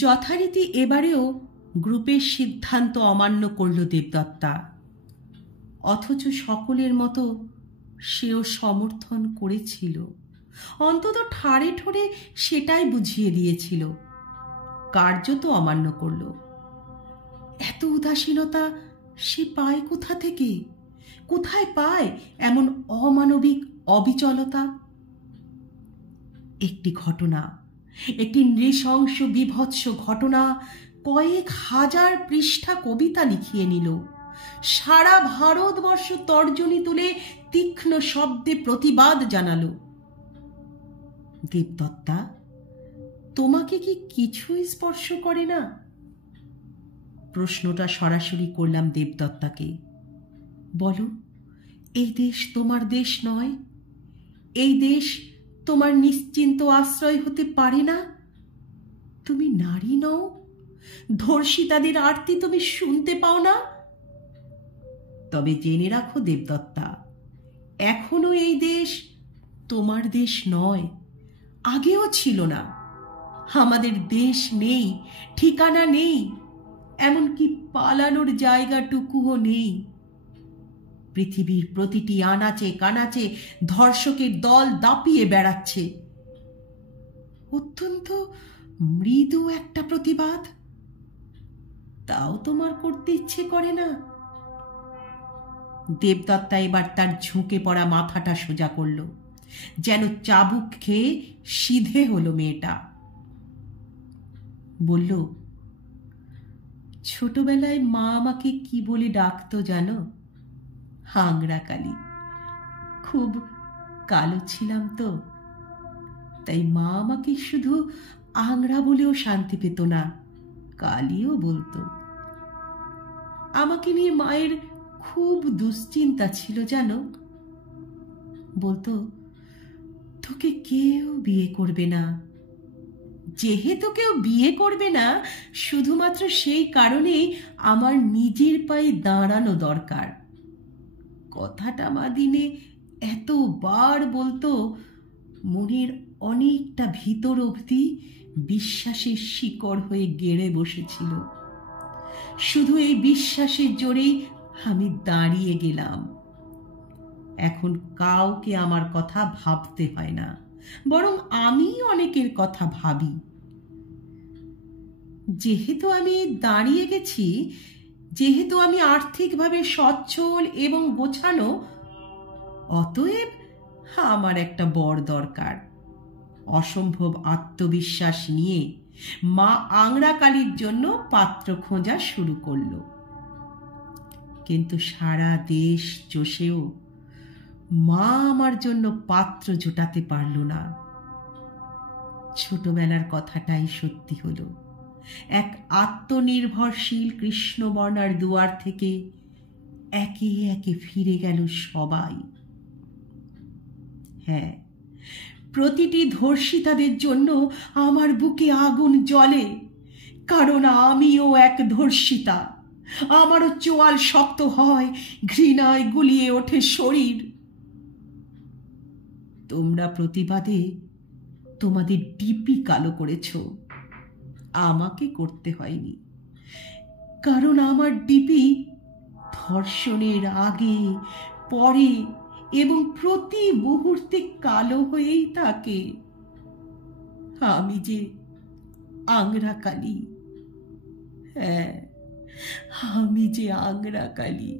যথারীতি এবারেও গ্রুপের সিদ্ধান্ত অমান্য করল দেবদত্তা। অথচ সকলের মতো সেও সমর্থন করেছিল, অন্তত ঠাড়ে ঠোড়ে সেটাই বুঝিয়ে দিয়েছিল। কার্যত অমান্য করল। এত উদাসীনতা সে পায় কোথা থেকে? কোথায় পায় এমন অমানবিক অবিচলতা? একটি ঘটনা, একটি নৃশংস বিভৎস ঘটনা কয়েক হাজার পৃষ্ঠা কবিতা লিখিয়ে নিল। সারা ভারতবর্ষ তর্জনী তুলে তীক্ষ্ণ শব্দে প্রতিবাদ জানালো। দেবদত্তা, তোমাকে কি কিছুই স্পর্শ করে না? প্রশ্নটা সরাসরি করলাম দেবদত্তাকে। বলো, এই দেশ তোমার দেশ নয়? এই দেশ তোমার নিশ্চিন্ত আশ্রয় হতে পারে না? তুমি নারী নও? ধর্ষিতাদের আরতি তুমি শুনতে পাও না? তবে জেনে রাখো দেবদত্তা, এখনো এই দেশ তোমার দেশ নয়, আগেও ছিল না। আমাদের দেশ নেই, ঠিকানা নেই, এমনকি পালানোর জায়গাটুকুও নেই। পৃথিবীর প্রতিটি আনাচে কানাচে ধর্ষকের দল দাপিয়ে বেড়াচ্ছে। অত্যন্ত মৃদু একটা প্রতিবাদ, তাও তোমার করতে ইচ্ছে করে না? দেবদত্তা এবার তার ঝুঁকে পড়া মাথাটা সোজা করল, যেন চাবুক খেয়ে সিধে হলো মেয়েটা। বলল, ছোটবেলায় মা আমাকে কি বলে ডাকতো জানো? হাংরা কালী। খুব কালো ছিলাম তো, তাই মা আমাকে শুধু আংরা বলেও শান্তি পেত না, কালীও বলতো। আমাকে নিয়ে মায়ের খুব দুশ্চিন্তা ছিল জানো। বলতো, তোকে কেউ বিয়ে করবে না। যেহেতু কেউ বিয়ে করবে না, শুধুমাত্র সেই কারণেই আমার নিজের পায়ে দাঁড়ানো দরকার। কথাটা মা দিনে এতবার বলতো, মনের অনেকটা ভিতর অবধি বিশ্বাসের শিকড় হয়ে গেড়ে বসেছিল। শুধু এই বিশ্বাসের জোরেই আমি দাঁড়িয়ে গেলাম। এখন কাউকে আমার কথা ভাবতে হয় না, বরং আমি অনেকের কথা ভাবি। যেহেতু আমি দাঁড়িয়ে গেছি, যেহেতু আমি আর্থিকভাবে সচ্ছল এবং গোছানো, অতএব আমার একটা বর দরকার। অসম্ভব আত্মবিশ্বাস নিয়ে মা আংরা কালীর জন্য পাত্র খোঁজা শুরু করল। কিন্তু সারা দেশ চষেও মা আমার জন্য পাত্র জোটাতে পারল না। ছোটবেলার কথাটাই সত্যি হলো। এক আত্মনির্ভরশীল কৃষ্ণবর্ণার দুয়ার থেকে একে একে ফিরে গেল সবাই। হ্যাঁ, প্রতিটি ধর্ষিতাদের জন্য আমার বুকে আগুন জ্বলে, কারণ আমিও এক ধর্ষিতা। আমারও চোয়াল শক্ত হয়, ঘৃণায় গুলিয়ে ওঠে শরীর। তোমরা প্রতিবাদে তোমাদের ডিপি কালো করেছ, আমাকে করতে হয়নি, কারণ আমার ডিপি ধর্ষণের আগে, পরে এবং প্রতি মুহূর্তে কালো হয়েই থাকে। আমি যে আংরা কালী। হ্যাঁ, আমি যে আংরা কালী।